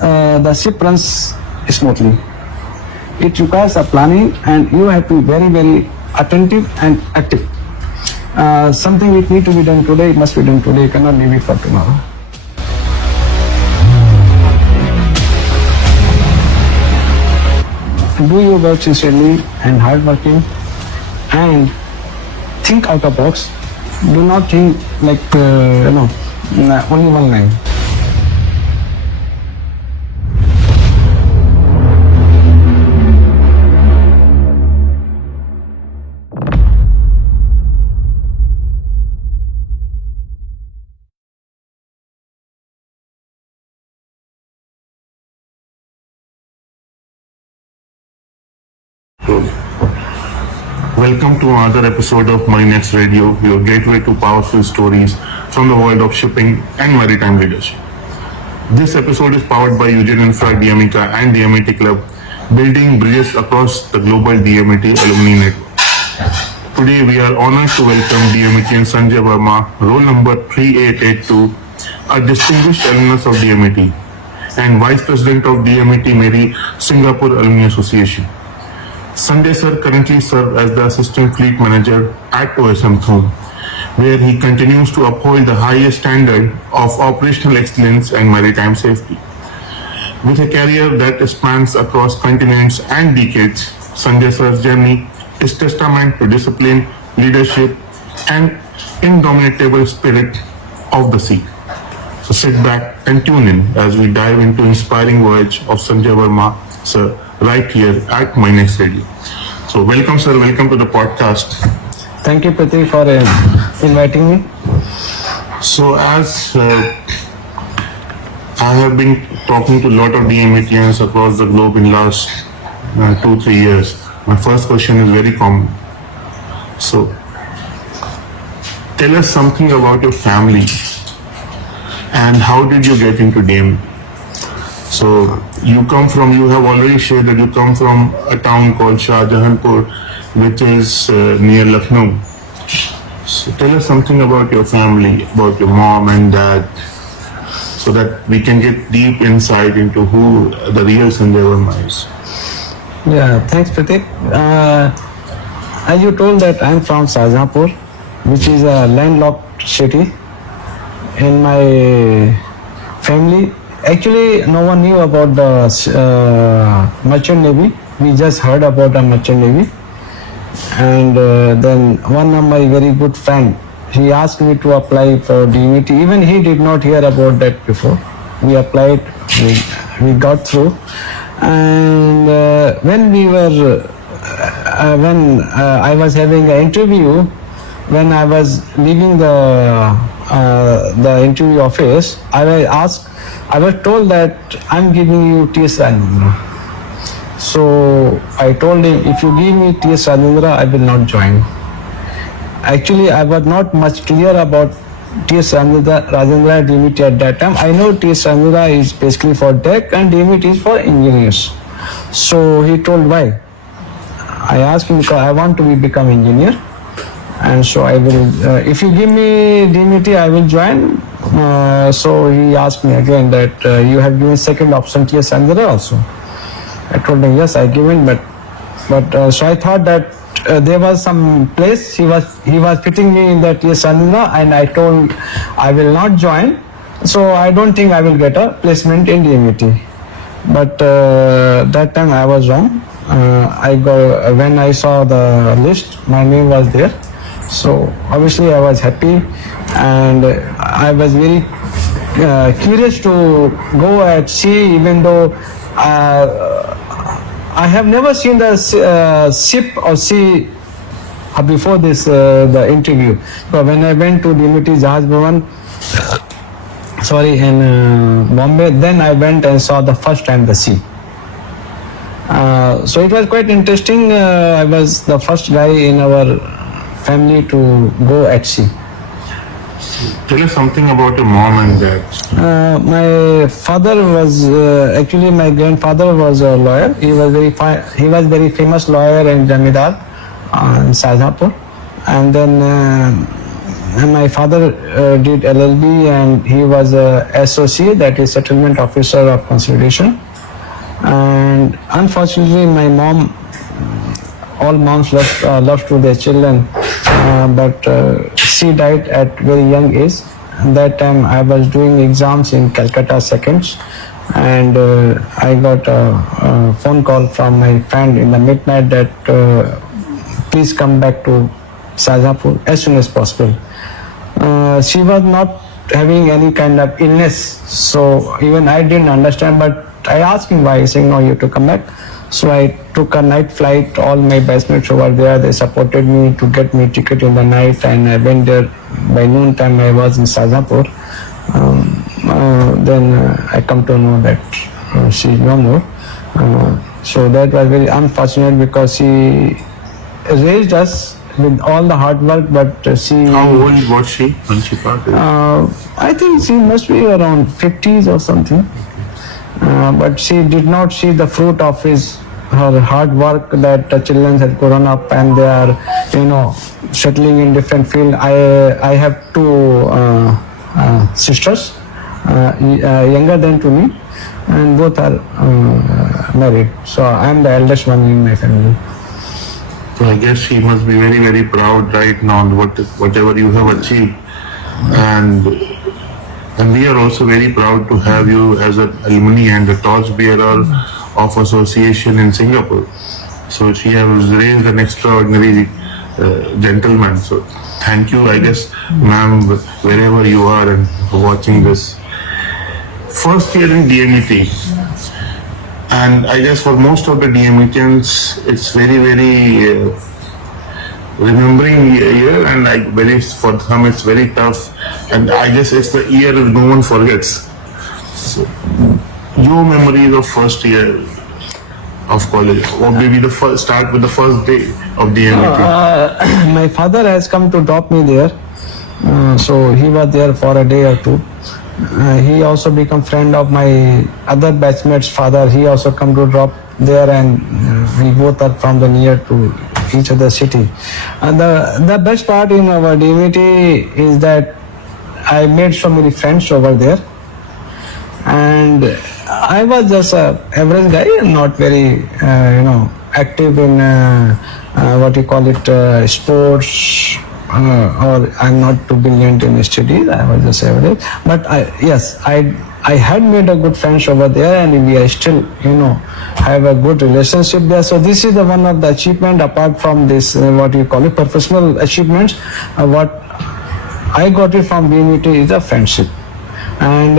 the ship runs smoothly. It requires a planning, and you have to be very, very attentive and active. Something which need to be done today, it must be done today. You cannot leave it for tomorrow. Do your work sincerely and hardworking, and think out of the box. Do not think like only one line. Welcome to another episode of MarineX Radio, your gateway to powerful stories from the world of shipping and maritime leadership. This episode is powered by Eugene Infra, DMETian and DMET Club, building bridges across the global DMET Alumni network. Today we are honored to welcome DMETian Sanjay Verma, roll number 3882, a distinguished alumnus of DMET and Vice President of DMET-MERT Singapore Alumni Association. Sanjay sir currently serves as the Assistant Fleet Manager at OSM Thome, where he continues to uphold the highest standard of operational excellence and maritime safety. With a career that spans across continents and decades, Sanjay sir's journey is testament to discipline, leadership, and indomitable spirit of the sea. So sit back and tune in as we dive into inspiring voyage of Sanjay Verma sir right here at MarineX Radio. So welcome sir, welcome to the podcast. Thank you, Pratik, for inviting me. So as I have been talking to a lot of DMETians across the globe in last 2-3 years, my first question is very common. So tell us something about your family and how did you get into DMET? So you have already shared that you come from a town called Shahjahanpur, which is near Lucknow. So tell us something about your family, about your mom and dad, so that we can get deep insight into who the real Sanjay Verma is. Yeah, thanks, Pratik. As you told that I'm from Shahjahanpur, which is a landlocked city. In my family, actually, no one knew about the merchant navy. We just heard about the merchant navy. And then one of my very good friend, he asked me to apply for DMET. Even he did not hear about that before. We applied, we got through. And when I was having an interview, when I was leaving the interview office, I was told that I'm giving you T.S. Rajendra. So I told him, if you give me T.S. Rajendra, I will not join. Actually, I was not much clear about T.S. Rajendra DMET at that time. I know T.S. Rajendra is basically for deck and DMET is for engineers. So he told why. I asked him because I want to become engineer. And so I will, if you give me DMET, I will join. So he asked me again that you have given second option T.S. Rajendra also. I told him yes, I given, but so I thought that there was some place he was fitting me in the T.S. Rajendra, and I told I will not join. So I don't think I will get a placement in DMET. But that time I was wrong. When I saw the list, my name was there. So obviously I was happy, and I was very curious to go at sea, even though I have never seen the ship or sea before this the interview. But when I went to DMET Jahaz Bhavan, in Bombay, then I went and saw the first time the sea. So it was quite interesting. I was the first guy in our family to go at sea. Tell us something about your mom and dad. My father was actually my grandfather was a lawyer. He was very famous lawyer in Jamidar in Shahjahanpur. And then my father did LLB, and he was a SOC, that is Settlement Officer of Consolidation. And unfortunately, my mom, all moms love to their children, but she died at very young age. That time I was doing exams in Calcutta seconds, and I got a phone call from my friend in the midnight that please come back to Shahjahanpur as soon as possible. She was not having any kind of illness, so even I didn't understand, but I asked him why. He said, no, you have to come back. So I took a night flight, all my batchmates over there, they supported me to get me ticket in the night, and I went there. By noon time I was in Shahjahanpur. Then I come to know that she is no more. So that was very unfortunate, because she raised us with all the hard work, but she... How old was she when she parted? I think she must be around 50s or something. But she did not see the fruit of her hard work, that the children had grown up and they are, settling in different field. I have two sisters, younger than to me, and both are married. So I am the eldest one in my family. So I guess she must be very, very proud right now on whatever you have achieved. And we are also very proud to have you as an alumni and a torchbearer of association in Singapore. So she has raised an extraordinary gentleman. So thank you, I guess, ma'am, wherever you are and watching this. First year in DMET. And I guess for most of the DMETians, it's very, very remembering year, and for some it's very tough. And I guess it's the year no one forgets. So, your memories of first year of college, or maybe start with the first day of DMET. My father has come to drop me there, so he was there for a day or two. He also become friend of my other batchmates' father. He also come to drop there, and we both are from the near to each other city. And the best part in our DMET is that I made so many friends over there, and I was just a average guy and not very active in what you call it sports, or I'm not too brilliant in studies. I was just average, but I had made a good friends over there, and we are still have a good relationship there. So this is one of the achievement apart from this what you call it professional achievements. What I got it from DMET is a friendship. And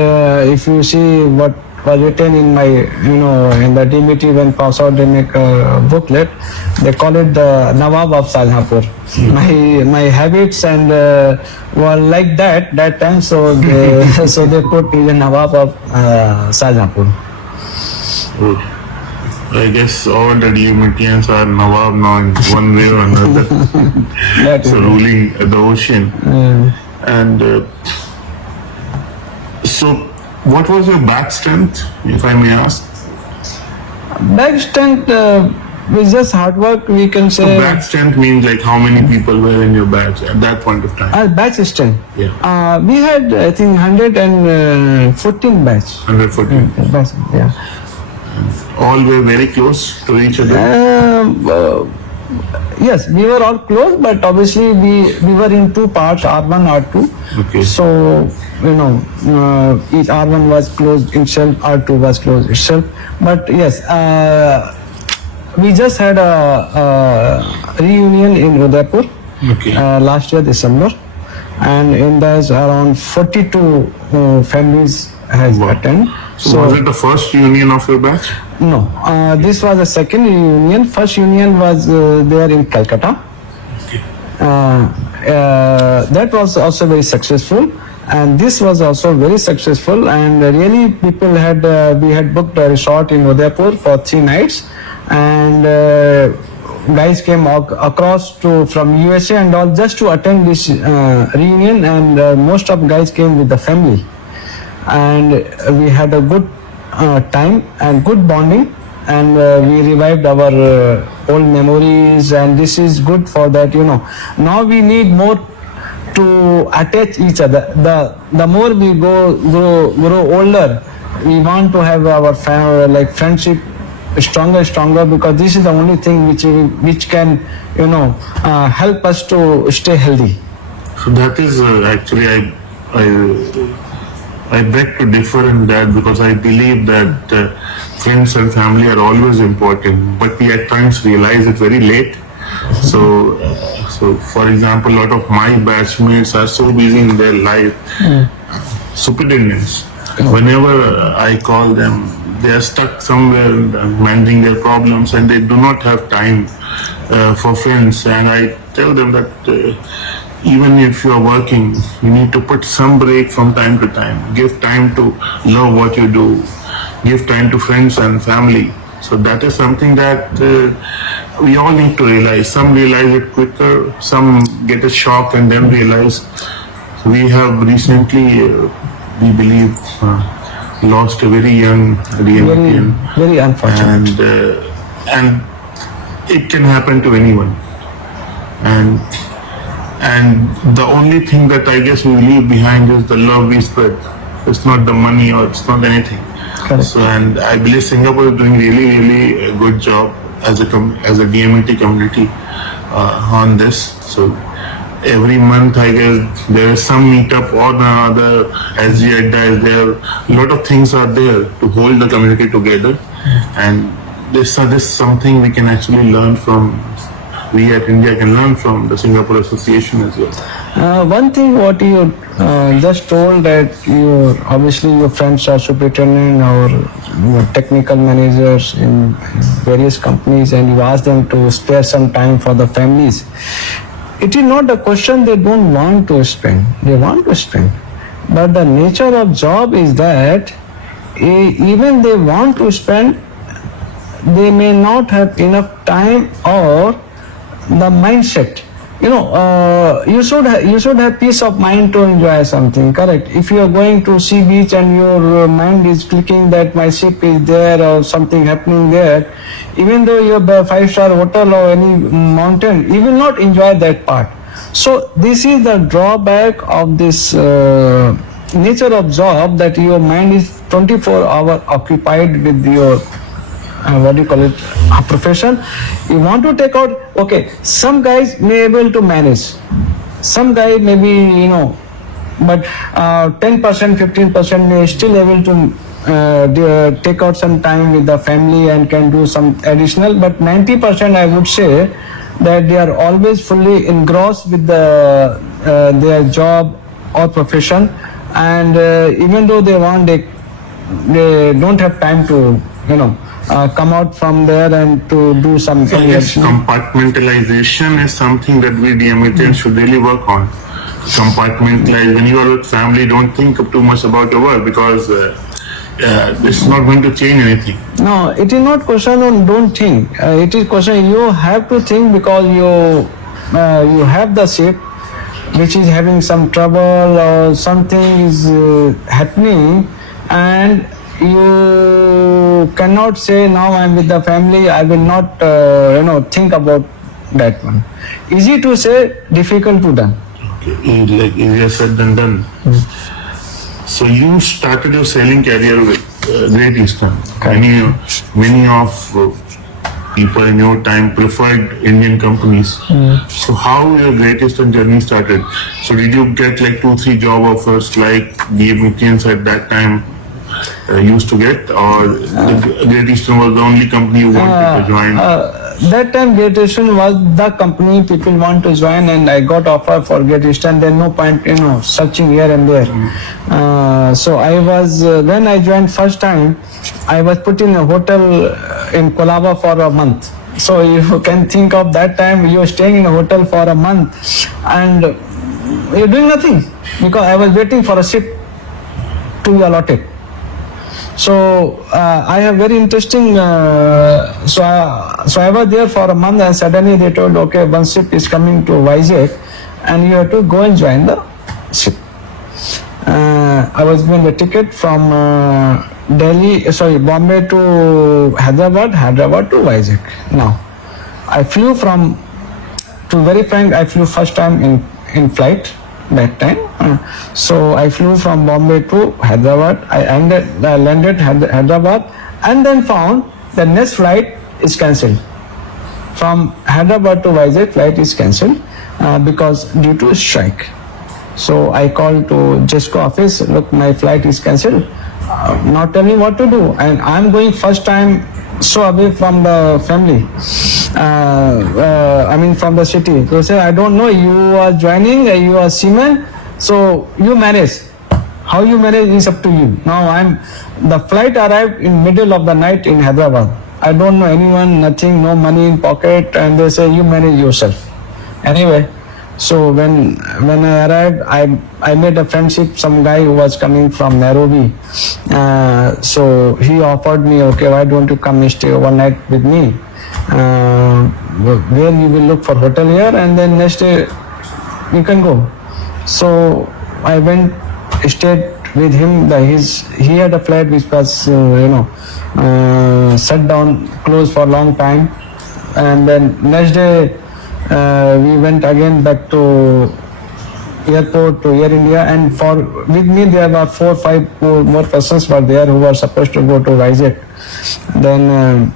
if you see what was written in my in the DMET when pass out they make a booklet, they call it the Nawab of Shahjahanpur. My habits and were like that time, so they put me the Nawab of Shahjahanpur. I guess all the DMETians are Nawab now in one way or another. So ruling the ocean. And so what was your batch strength, if I may ask? Batch strength with just hard work, we can say. So batch strength means like how many people were in your batch at that point of time? Batch strength? Yeah. We had, I think, 114 batch. 114? Batch, yeah. All were very close to each other? Yes, we were all close, but obviously we were in two parts, R1, R2. Okay. So, each R1 was closed itself, R2 was closed itself. But yes, we just had a reunion in Udaipur last year, December. And in that around 42 families has attended. So was it the first reunion of your batch? No, this was the second reunion. First reunion was there in Calcutta. Okay. That was also very successful, and this was also very successful. And really, people had we had booked a resort in Udaipur for 3 nights, and guys came across from USA and all just to attend this reunion, and most of guys came with the family. And we had a good time and good bonding, and we revived our old memories, and this is good for that. Now we need more to to attach each other. The more we grow older, we want to have our friendship stronger, because this is the only thing which can help us to stay healthy. So that is actually I beg to differ in that, because I believe that friends and family are always important, but we at times realize it very late. So for example, a lot of my batchmates are so busy in their life, stupid Indians. Whenever I call them, they are stuck somewhere managing their problems, and they do not have time for friends. And I tell them that even if you are working, you need to put some break from time to time. Give time to love what you do. Give time to friends and family. So that is something that we all need to realize. Some realize it quicker, some get a shock and then realize. We have recently, we believe, lost a very young DMETian. Very unfortunate. And it can happen to anyone. And the only thing that I guess we leave behind is the love we spread. It's not the money, or it's not anything. Correct. So, and I believe Singapore is doing really a good job as a DMET community on this. So every month, I guess there is some meetup or the other. SG Adda is there. A lot of things are there to hold the community together, and this is something we can actually learn from. We at India can learn from the Singapore Association as well. One thing what you just told, that obviously your friends are superintendent or technical managers in various companies, and you ask them to spare some time for the families. It is not a question they don't want to spend. They want to spend. But the nature of job is that even they want to spend, they may not have enough time or the mindset. You should have peace of mind to enjoy something, correct? If you are going to sea beach and your mind is clicking that my ship is there or something happening there, even though you have a 5-star hotel or any mountain, you will not enjoy that part. So this is the drawback of this nature of job, that your mind is 24 hours occupied with your profession. You want to take out, okay, some guys may be able to manage, some guy maybe, but 10%, 15% may still able to take out some time with the family and can do some additional, but 90% I would say that they are always fully engrossed with their job or profession, and even though they want, they don't have time to come out from there and to do some. So yes, compartmentalization is something that we DMETians should really work on. Compartmentalize. When you are with family, don't think too much about your work, because it's not going to change anything. No, it is not question on don't think. It is question you have to think, because you have the ship which is having some trouble or something is happening, and you cannot say now I am with the family, I will not think about that one. Easy to say, difficult to done. Okay, like easier said than done. So you started your sailing career with Great Eastern. Many of people in your time preferred Indian companies. So how your Great Eastern journey started? So did you get like 2-3 job offers like the DMETians at that time used to get, or Great Eastern was the only company you wanted to join? That time Great Eastern was the company people want to join, and I got offer for Great Eastern. Then no point searching here and there. So I was when I joined first time, I was put in a hotel in Colaba for a month. So you can think of that time, you are staying in a hotel for a month and you're doing nothing, because I was waiting for a ship to be allotted. So I have very interesting. So I was there for a month, and suddenly they told, okay, one ship is coming to Vizag, and you have to go and join the ship. I was given the ticket from Bombay to Hyderabad to Vizag. Now, I flew to very frank, I flew first time in flight, that time. So I flew from Bombay to Hyderabad. I landed Hyderabad, and then found the next flight is cancelled. From Hyderabad to Vizag, flight is cancelled because due to strike. So I called to JESCO office, look, my flight is cancelled, not telling what to do, and I'm going first time so away from the family, from the city. They say, I don't know, you are joining, you are seaman, so you manage. How you manage is up to you. Now the flight arrived in middle of the night in Hyderabad. I don't know anyone, nothing, no money in pocket, and they say, you manage yourself. Anyway, so when I arrived, I made a friendship, some guy who was coming from Nairobi. So he offered me, okay, why don't you come and stay overnight with me? Where you will look for hotel here, and then next day you can go. So I went, stayed with him. He had a flat which was, shut down, closed for a long time. And then next day, we went again back to airport, to Air India, and with me there were 4 or 5 more persons were there who were supposed to go to Vizag. Then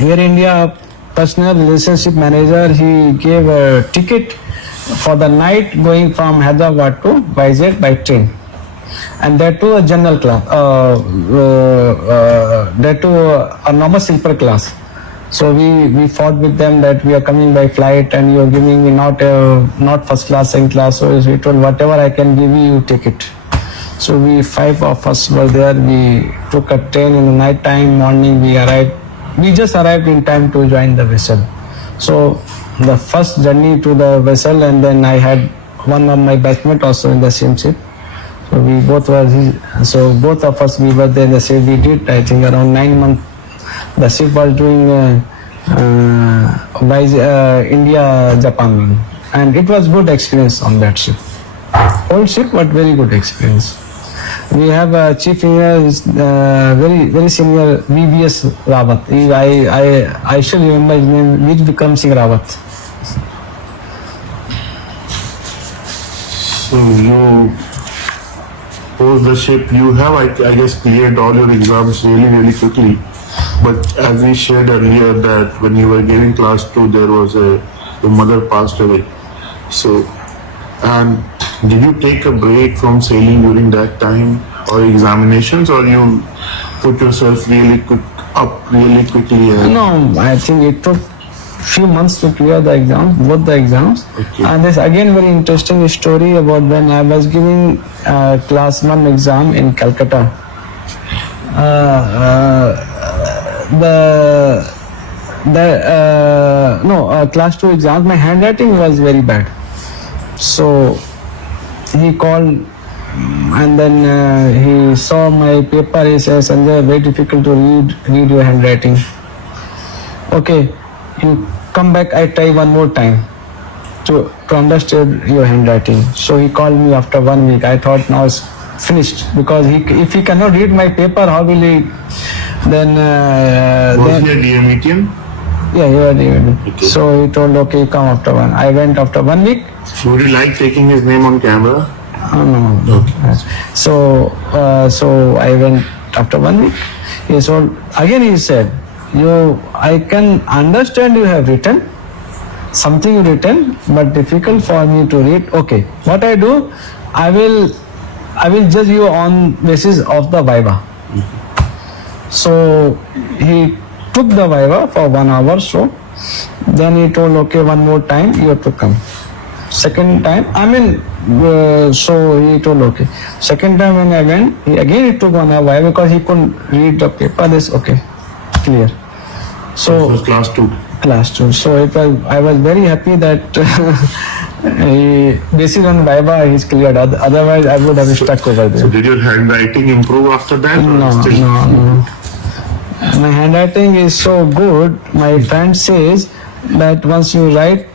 Air India personal relationship manager, he gave a ticket for the night going from Hyderabad to Vizag by train, and that too a general class, that too a normal sleeper class. So we fought with them that we are coming by flight and you are giving me not first class, second class. So we told, whatever I can give you, take it. So 5 of us were there. We took a train in the night time. Morning we arrived. We just arrived in time to join the vessel. So the first journey to the vessel, and then I had one of my batchmate also in the same ship. So both of us, we were there in the ship. We did, I think, around 9 months. The ship was doing India-Japan, and it was good experience on that ship. Old ship, but very good experience. We have a chief engineer, very very senior, VBS Rawat. I should remember his name, Veer Vikram Singh Rawat. So you post the ship, you have I guess cleared all your exams really quickly. But as we shared earlier that when you were giving class 2, there was your mother passed away. So, and did you take a break from sailing during that time or examinations, or you put yourself really quickly? No, I think it took few months to clear the exams, both the exams. Okay. And there's again very interesting story about when I was giving class 1 exam in Calcutta. Class 2 exams, my handwriting was very bad. So he called, and then he saw my paper. He says, Sanjay, very difficult to read your handwriting. Okay, you come back, I try one more time to understand your handwriting. So he called me after 1 week. I thought now it's finished, because if he cannot read my paper, how will he then... Was he a DMETian? Yeah, he was DMETian. Okay. So he told, okay, come after 1. I went after 1 week. Would you like taking his name on camera? No. Okay. So I went after 1 week. He said, I can understand you have written, something you written, but difficult for me to read. Okay, what I do, I will judge you on basis of the viva. So he took the viva for 1 hour. So then he told, okay, one more time you have to come. Second time, so he told, okay. Second time when I went, he took 1 hour. Why? Because he couldn't read the paper. This okay, clear. So this was class 2. Class 2. So I was very happy that based on viva he's cleared. Otherwise I would have stuck over there. So did your handwriting improve after that? No. My handwriting is so good. My friend says that once you write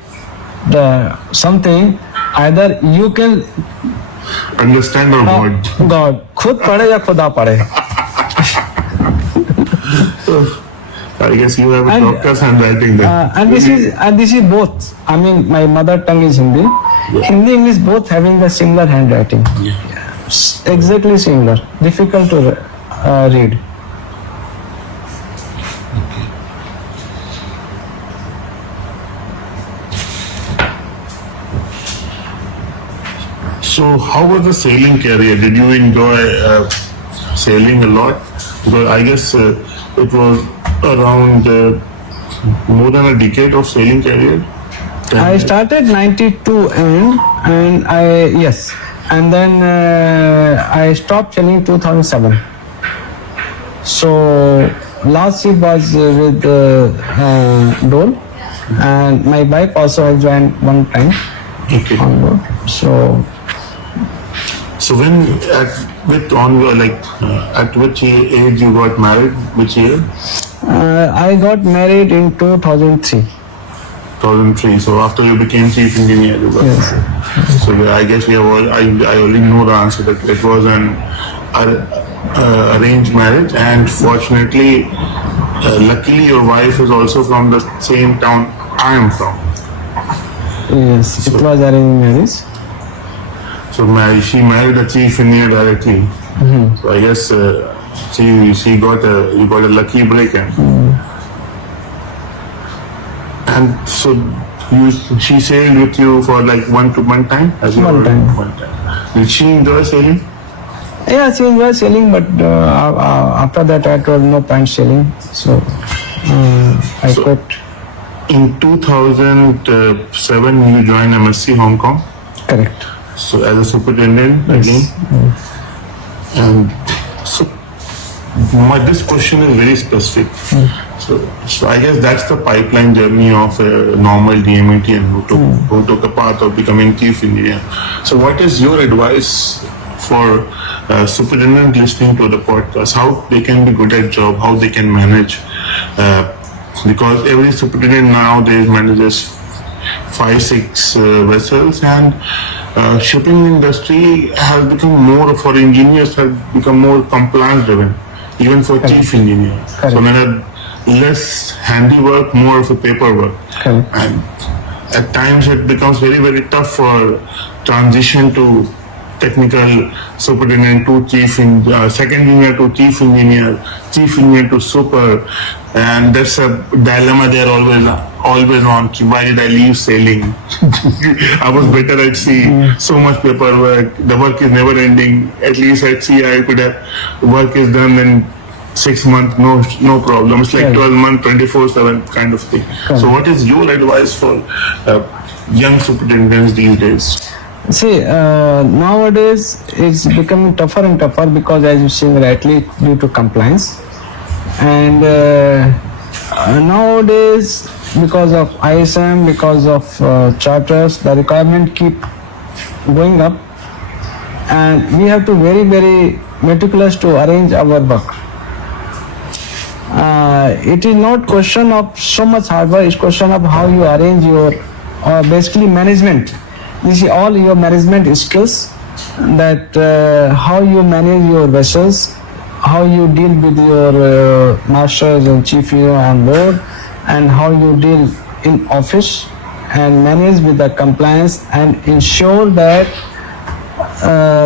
something, either you can understand or God खुद पढ़े या खुदा पढ़े. I guess you have a doctor's handwriting then. And this is both. My mother tongue is Hindi, Hindi English both having the similar handwriting. Exactly similar. Difficult to read. So how was the sailing career? Did you enjoy sailing a lot? Because I guess it was around more than a decade of sailing career. I started 92 and then I stopped sailing 2007. So last year was with Dole, and my wife also I joined one time onboard. So when at which age you got married? Which year? I got married in 2003. 2003. So after you became chief engineer, you got married. So I guess we have all. I already know the answer that it was an arranged marriage, and fortunately, luckily your wife is also from the same town I am from. Yes, it was arranged marriage. So she married the chief engineer directly. So I guess you got a lucky break. And so she sailed with you for like one time? One time. One time. Did she enjoy sailing? Yeah, she enjoyed sailing, but after that I told no point sailing. So I quit. In 2007 you joined MSc Hong Kong? Correct. So as a superintendent again? And so this question is very specific. So I guess that's the pipeline journey of a normal DMETian who took a path of becoming chief engineer. So what is your advice for superintendent listening to the podcast? How they can be good at job, how they can manage? Because every superintendent nowadays manages 5-6 vessels, and shipping industry has become more, for engineers have become more compliance driven, even for chief engineer. So there are less handiwork, more of a paperwork. And at times it becomes very, very tough for transition to technical superintendent to second engineer to chief engineer to super, and that's a dilemma they're always on. Why did I leave sailing? I was better at sea. So much paperwork. The work is never ending. At least at sea I could have work is done in 6 months, no problem. It's like 12 months, 24/7 kind of thing. So what is your advice for young superintendents these days? See, nowadays it's becoming tougher and tougher because, as you say rightly, due to compliance. And nowadays, because of ISM, because of charters, the requirement keep going up, and we have to very, very meticulous to arrange our work. It is not question of so much hard work, it's question of how you arrange your basically management. You see all your management skills, that how you manage your vessels, how you deal with your masters and chief engineer on board, and how you deal in office and manage with the compliance and ensure that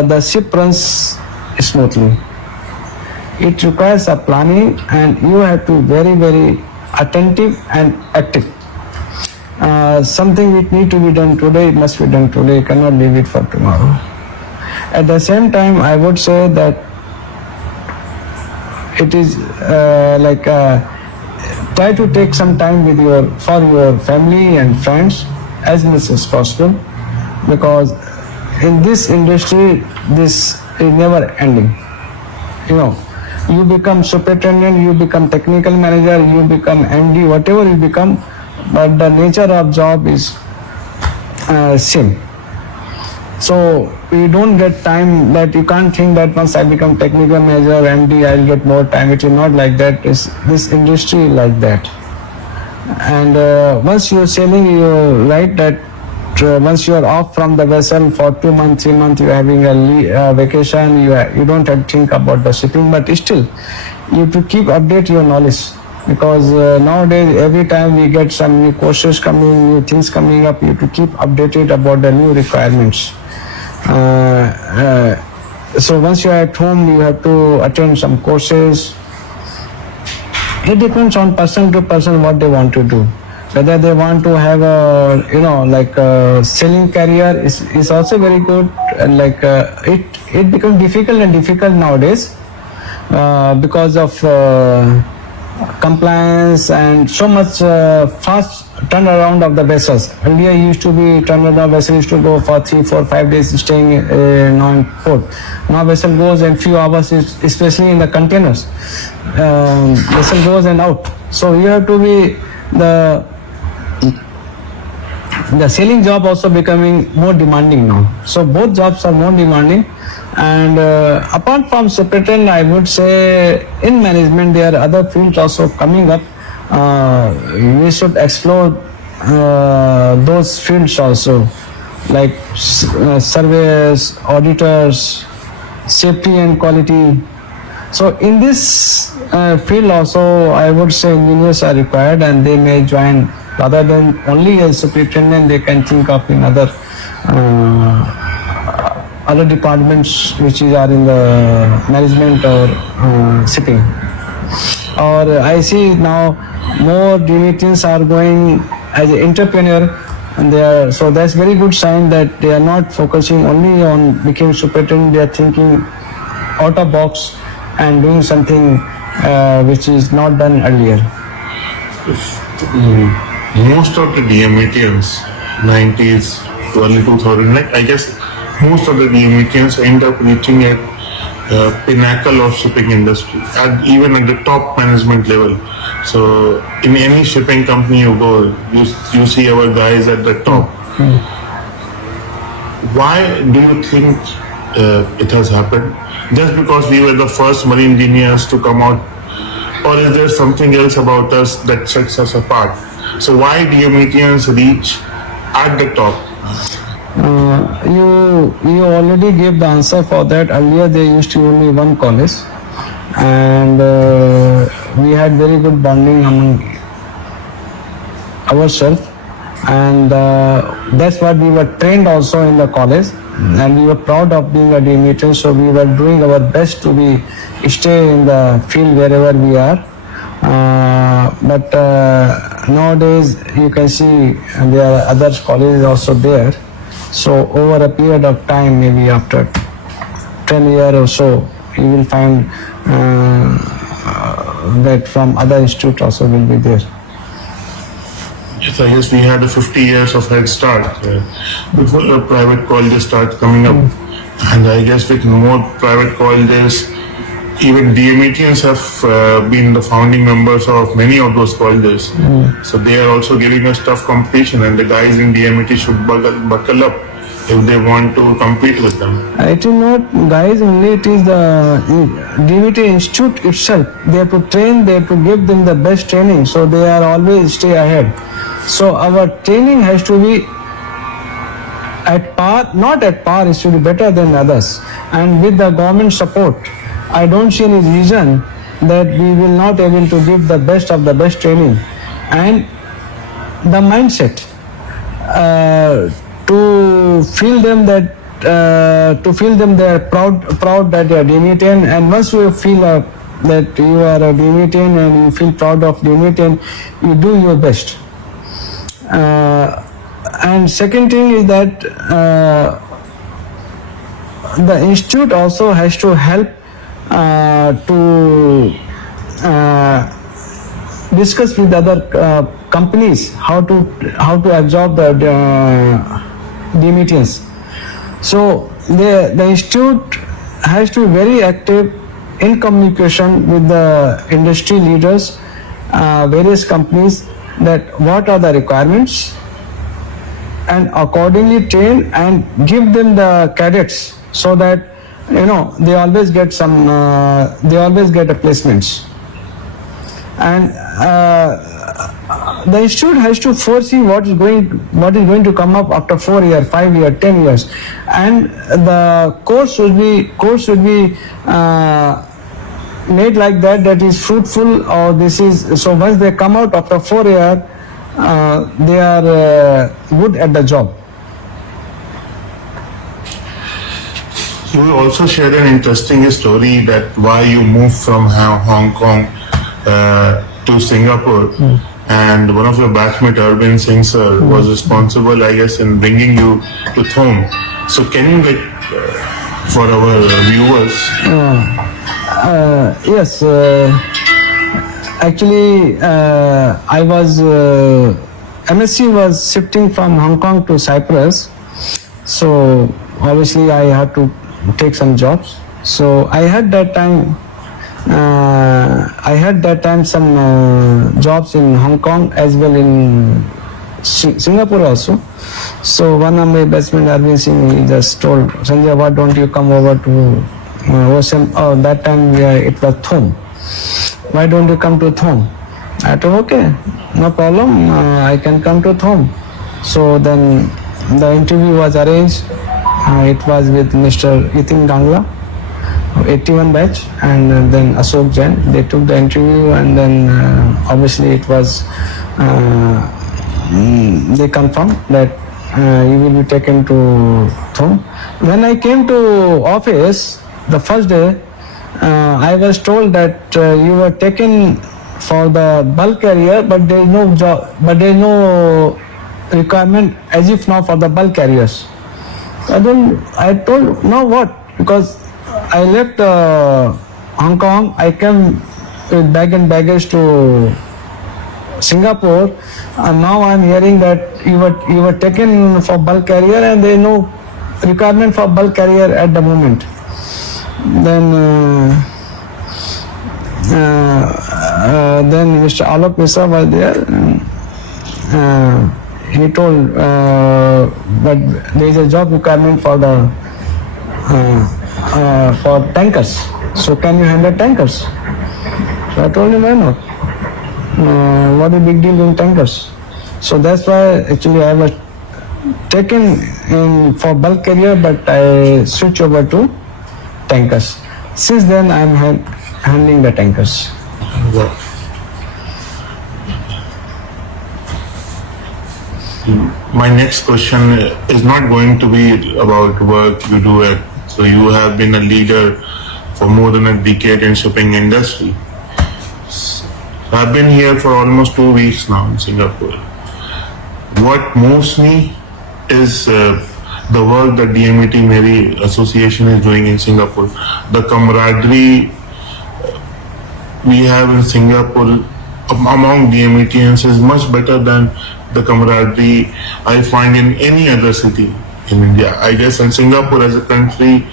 the ship runs smoothly. It requires a planning, and you have to be very, very attentive and active. Something which need to be done today, it must be done today, you cannot leave it for tomorrow. At the same time, I would say that it is try to take some time for your family and friends as much as possible, because in this industry, this is never ending. You become superintendent, you become technical manager, you become MD, whatever you become, but the nature of job is same. So you don't get time, that you can't think that once I become technical manager, MD, I'll get more time. It is not like that. This industry is like that. And once you're sailing, you're right that once you are off from the vessel for 2 months, 3 months, you're having a vacation, you don't have to think about the shipping, but still you have to keep update your knowledge. because nowadays every time we get some new courses coming, new things coming up, you have to keep updated about the new requirements. So once you are at home, you have to attend some courses. It depends on person to person what they want to do. Whether they want to have a like a selling career is also very good. And like it becomes difficult nowadays because of compliance and so much fast turnaround of the vessels. Earlier used to be turnaround vessel used to go for 3, 4, 5 days staying in port. Now vessel goes in few hours, especially in the containers. Vessel goes and out. So you have to be the selling job also becoming more demanding now. So both jobs are more demanding. And apart from superintendent, I would say in management there are other fields also coming up. We should explore those fields also, like surveyors, auditors, safety and quality. So in this field also, I would say engineers are required, and they may join rather than only as superintendent. They can think of in other departments which are in the management or shipping. Or I see now more DMETians are going as an entrepreneur, and so that's very good sign that they are not focusing only on becoming superintendent. They are thinking out of box and doing something which is not done earlier. Most of the DMETians, 90s to early 2000, like I guess most of the DMETians end up reaching at pinnacle of shipping industry, even at the top management level. So in any shipping company you go, you see our guys at the top. Why do you think it has happened? Just because we were the first marine engineers to come out, or is there something else about us that sets us apart? So why DMETians reach at the top? You already gave the answer for that. Earlier there used to be only one college, and we had very good bonding among ourselves, and that's what we were trained also in the college, and we were proud of being a DMETian. So we were doing our best to stay in the field wherever we are. But nowadays you can see there are other colleges also there. So over a period of time, maybe after 10 years or so, you will find that from other institutes also will be there. Yes, I guess we had a 50 years of head start before the private colleges start coming up. And I guess with more private colleges, even DMETians have been the founding members of many of those colleges. So they are also giving us tough competition, and the guys in DMET should buckle up if they want to compete with them. It is not guys only, it is the DMET Institute itself. They have to train, they have to give them the best training, so they are always stay ahead. So our training has to be at par, not at par, it should be better than others. And with the government support, I don't see any reason that we will not able to give the best of the best training. And the mindset to feel them that they are proud that they are DMETian, and once you feel that you are a DMETian and you feel proud of DMETian, you do your best. And second thing is that the institute also has to help to discuss with other companies how to absorb the DMETians. So the institute has to be very active in communication with the industry leaders, various companies, that what are the requirements, and accordingly train and give them the cadets, so that they always get a placements. And the institute has to foresee what is going to come up after 4 years, 5 years, 10 years, and the course should be made like that, that is fruitful, or this is, so once they come out after 4 years, they are good at the job. You will also share an interesting story that why you moved from Hong Kong to Singapore, and one of your batchmate, Arvind Singh sir, was responsible, I guess, in bringing you to Thome. So can you, for our viewers? Yes, actually, I was MSc was shifting from Hong Kong to Cyprus, so obviously I had to take some jobs. So I had that time some jobs in Hong Kong as well in Singapore also. So one of my best friend Arvind Singh, he just told Sanjay, why don't you come over to OSM? Oh, that time it was Thome. Why don't you come to Thome? I told okay, no problem, I can come to Thome. So then the interview was arranged. It was with Mr. Ethan Gangla, 81 batch, and then Ashok Jain. They took the interview, and then obviously it was they confirmed that you will be taken to Thome. When I came to office the first day, I was told that you were taken for the bulk carrier, but there is no job, but there is no requirement as if now for the bulk carriers. I told, no what, because I left Hong Kong, I came with bag and baggage to Singapore, and now I am hearing that you were taken for bulk carrier and there is no requirement for bulk carrier at the moment. Then Mr. Alok Mishra was there. He told, but there is a job requirement for the for tankers. So can you handle tankers? So I told him, why not? What a big deal in tankers. So that's why actually I was taken in for bulk carrier, but I switched over to tankers. Since then I am handling the tankers. Wow. My next question is not going to be about work you do at. So you have been a leader for more than a decade in shipping industry. I've been here for almost 2 weeks now in Singapore. What moves me is the work that DMET-MERT Association is doing in Singapore. The camaraderie we have in Singapore among DMETians is much better than the camaraderie I find in any other city in India. I guess in Singapore as a country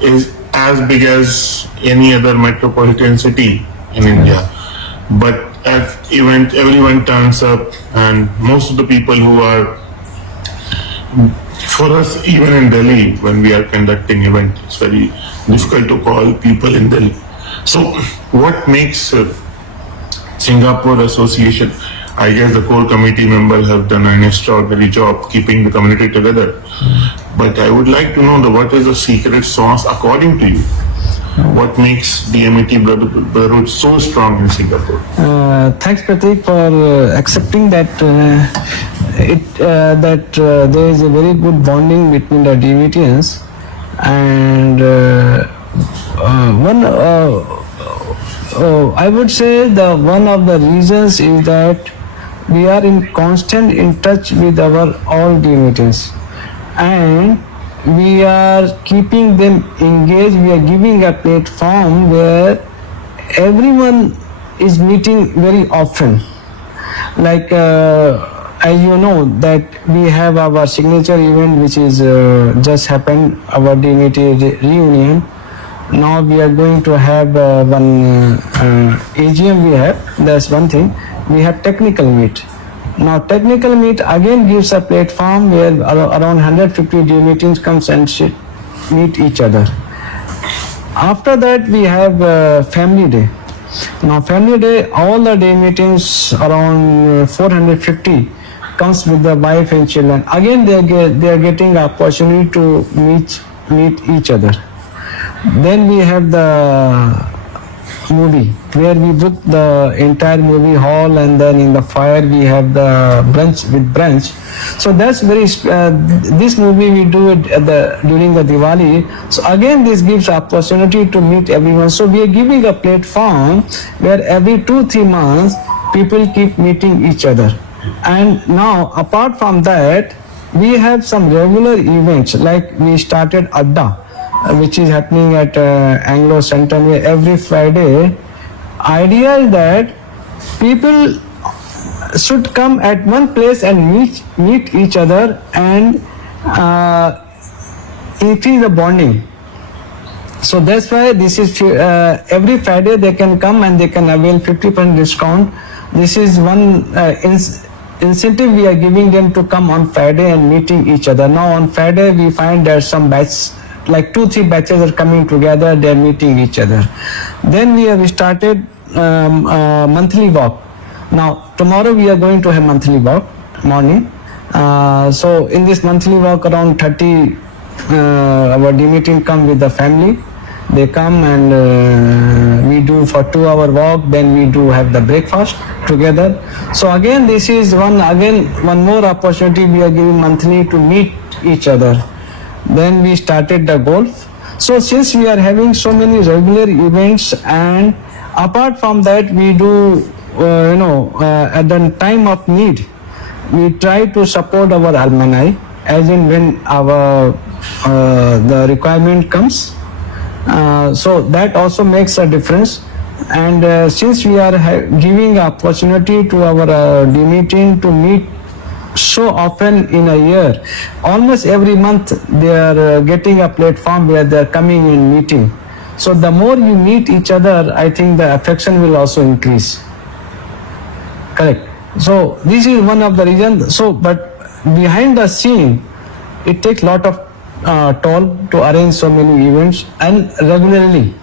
is as big as any other metropolitan city in India. But at event, everyone turns up, and most of the people who are, for us, even in Delhi, when we are conducting events, it's very difficult to call people in Delhi. So what makes Singapore Association, I guess the core committee members have done an extraordinary job keeping the community together. But I would like to know what is the secret sauce according to you? What makes DMET Brotherhood so strong in Singapore? Thanks, Pratik, for accepting that there is a very good bonding between the DMETians, and I would say one of the reasons is that we are in constant in touch with our all DMETians, and we are keeping them engaged. We are giving a platform where everyone is meeting very often. Like as you know that we have our signature event which is just happened, our DMET reunion. Now we are going to have one AGM we have, that's one thing. We have technical meet. Now technical meet again gives a platform where around 150 DMETians comes and meet each other. After that we have family day. Now family day, all the DMETians around 450 comes with the wife and children. Again they are getting opportunity to meet each other. Then we have the movie where we book the entire movie hall, and then in the fire we have the brunch. So that's this movie we do it during the Diwali. So again this gives opportunity to meet everyone. So we are giving a platform where every 2-3 months people keep meeting each other. And now apart from that, we have some regular events, like we started Adda, which is happening at Anglo Center every Friday. Idea is that people should come at one place and meet each other and increase the bonding. So that's why this is every Friday they can come and they can avail 50% discount. This is one incentive we are giving them to come on Friday and meeting each other. Now on Friday we find that some batch, like 2-3 batches are coming together, they are meeting each other. Then we have started monthly walk. Now tomorrow we are going to have monthly walk morning. So in this monthly walk around 30 our DMETian come with the family. They come and we do for 2-hour walk, then we do have the breakfast together. So again this is one more opportunity we are giving monthly to meet each other. Then we started the golf. So since we are having so many regular events, and apart from that we do at the time of need we try to support our alumni, as in when our the requirement comes. So that also makes a difference. And since we are giving opportunity to our DMETian to meet so often in a year, almost every month they are getting a platform where they are coming and meeting. So the more you meet each other, I think the affection will also increase. Correct. So this is one of the reasons. So but behind the scene it takes lot of toll to arrange so many events and regularly.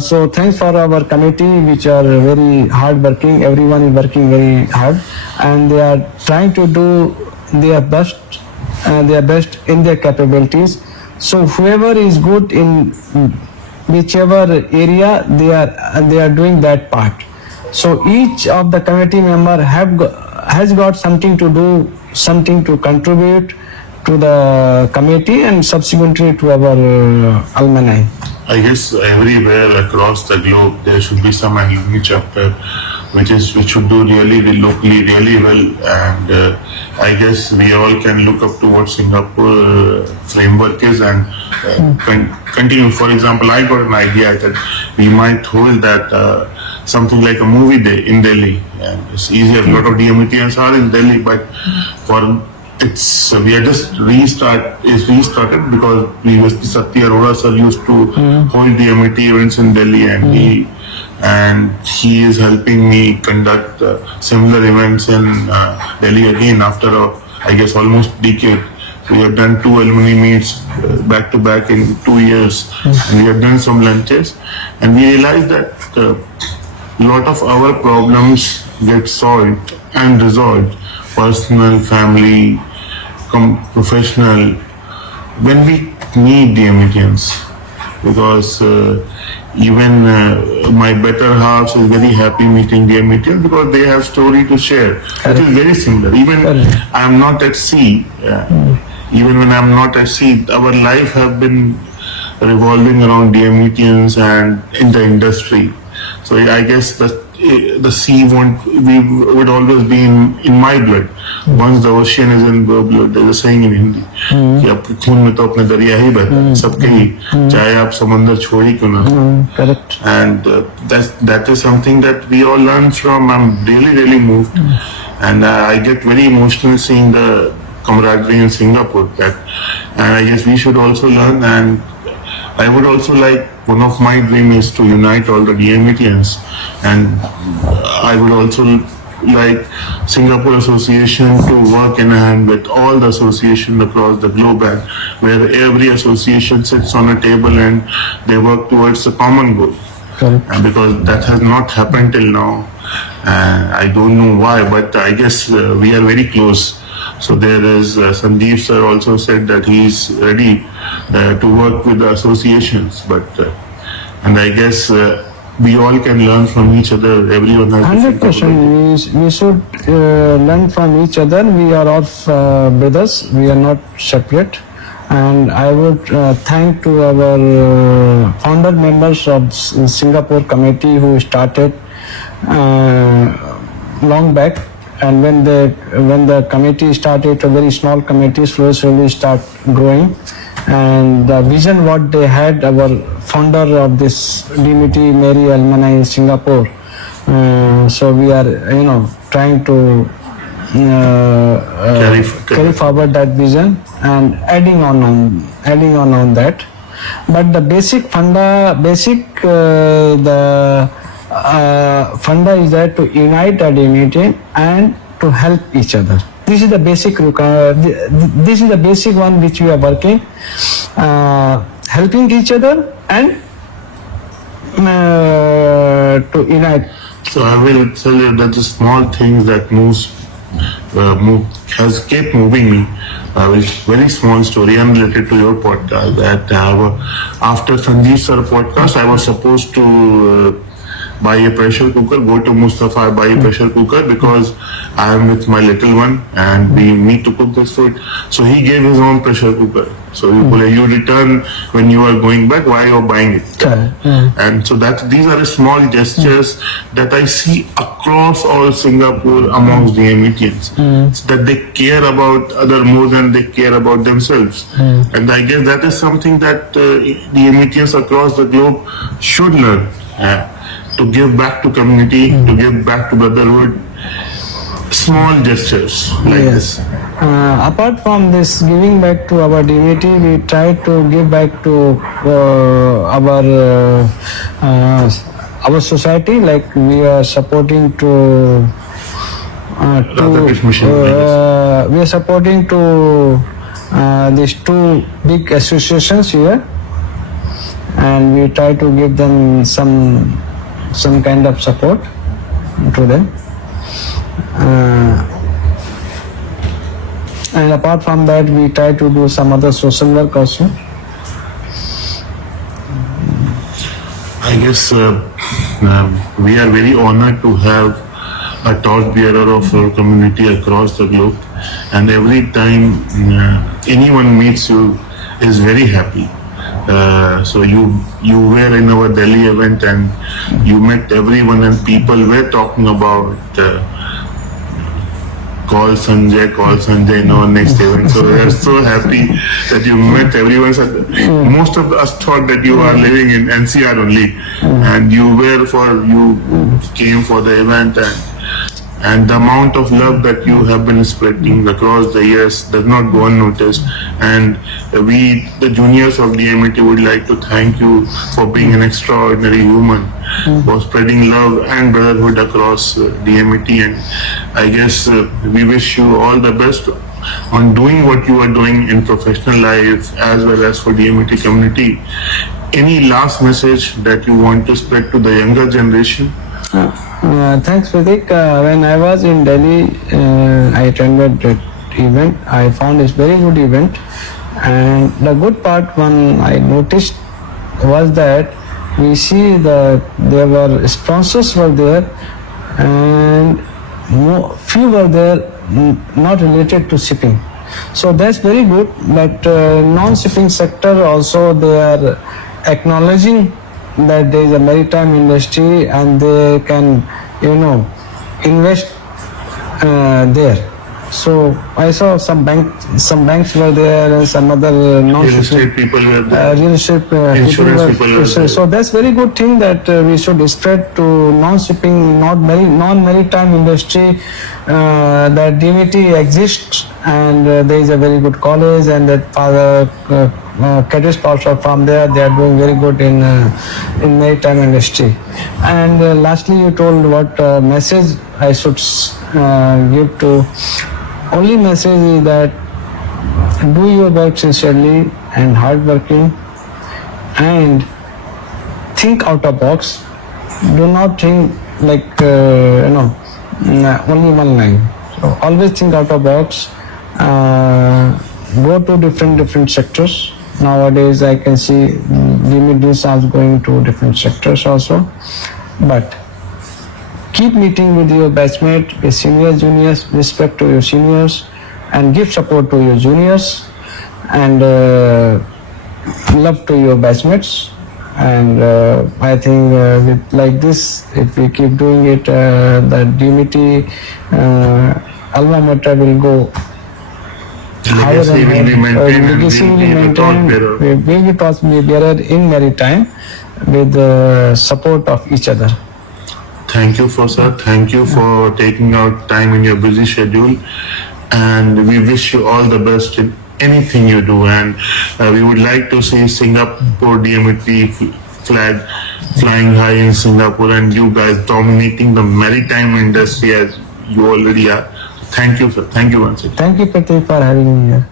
So thanks for our committee, which are very hard working. Everyone is working very hard and they are trying to do their best in their capabilities. So whoever is good in whichever area, they are doing that part. So each of the committee member has got something to do, something to contribute to the committee and subsequently to our alumni. I guess everywhere across the globe there should be some alumni chapter which should do really locally really well, and I guess we all can look up to what Singapore framework is and continue. For example, I got an idea that we might hold that something like a movie day in Delhi, and it's easier. A lot of DMETians are in Delhi, but we are just restarted because previously Satya Arora sir used to hold DMET events in Delhi, and he is helping me conduct similar events in Delhi again after I guess almost decade. We have done 2 alumni meets back to back in 2 years, and we have done some lunches, and we realized that a lot of our problems get solved and resolved, personal, family, professional, when we meet DMETians, because even my better halves is very happy meeting DMETians because they have story to share, which is very similar. Even I am not at sea, even when I am not at sea, our life have been revolving around DMETians and in the industry. So I guess the sea would always be in my blood. Once the ocean is in the blood, there's a saying in Hindi कि आपके खून में तो अपने दरिया ही बहता है, सबके ही, चाहे आप समंदर छोड़ ही क्यों ना. Correct. And that is something that we all learn from. I'm really moved, and I get very emotional seeing the camaraderie in Singapore. And I guess we should also learn. And I would also like, one of my dreams is to unite all the DMETians, and I would also like Singapore Association to work in hand with all the associations across the globe, and where every association sits on a table and they work towards a common goal. And because that has not happened till now, I don't know why, but I guess we are very close. So there is Sanjeev sir also said that he is ready to work with the associations, but and I guess we all can learn from each other. Everyone has 100%. We should learn from each other. We are all brothers. We are not separate. And I would thank to our founder members of Singapore committee who started long back. And when the committee started, a very small committee slowly start growing. And the vision what they had, our founder of this DMET-MERT Alumni in Singapore. So we are, trying to carry forward that vision and adding on that. But the basic funda is that to unite the DMETian and to help each other. This is the basic. This is the basic one which we are working, helping each other and to unite. So I will tell you that the small things that has kept moving me. Very small story unrelated to your podcast. That after Sanjeev sir podcast, I was supposed to buy a pressure cooker, go to Mustafa, buy a pressure cooker because I am with my little one and we need to cook this food. So he gave his own pressure cooker. So you return when you are going back, why you are buying it? And so these are small gestures that I see across all Singapore amongst DMETians. That they care about other more than they care about themselves. And I guess that is something that DMETians across the globe should learn. To give back to community, to give back to brotherhood, small gestures like this. Apart from this giving back to our DMET, we try to give back to our society. Like we are supporting to we are supporting to these two big associations here, and we try to give them some kind of support to them. And apart from that, we try to do some other social work also. I guess we are very honored to have a torchbearer of our community across the globe, and every time anyone meets you is very happy. So you were in our Delhi event and you met everyone, and people were talking about call Sanjay in our next event. So we are so happy that you met everyone. Most of us thought that you are living in NCR only, and you came for the event, and the amount of love that you have been spreading across the years does not go unnoticed. And we, the juniors of DMET, would like to thank you for being an extraordinary human, for spreading love and brotherhood across DMET. And I guess we wish you all the best on doing what you are doing in professional life as well as for DMET community. Any last message that you want to spread to the younger generation? Thanks, Pratik. When I was in Delhi, I attended that event. I found it's very good event, and the good part one I noticed was that we see that there were sponsors were there, and few were there not related to shipping. So that's very good. But non-shipping sector also, they are acknowledging that there is a maritime industry and they can, invest there. So I saw some banks were there and some other real estate people were there. Insurance people were there. So that's very good thing that we should spread to non-shipping, non-maritime industry, that DMET exists, and there is a very good college, and that cadets also from there, they are doing very good in maritime industry. And lastly, you told what message I should give to. Only message is that do your work sincerely and hardworking, and think out of box. Do not think like only one line. So always think out of box. Go to different sectors. Nowadays I can see DMETians are going to different sectors also. But keep meeting with your batchmate, with seniors, juniors, respect to your seniors, and give support to your juniors, and love to your batchmates. And I think with like this, if we keep doing it, the DMET alma mater will go higher Legacy and will be maintained and legacy will be will be the thought maintained. bearer. We will be thought bearer in maritime with the support of each other. Thank you for sir. Thank you for taking out time in your busy schedule, and we wish you all the best in anything you do. And we would like to see Singapore DMET flag flying high in Singapore, and you guys dominating the maritime industry as you already are. Thank you, sir. Thank you once again. Thank you, Pratik, for having me here.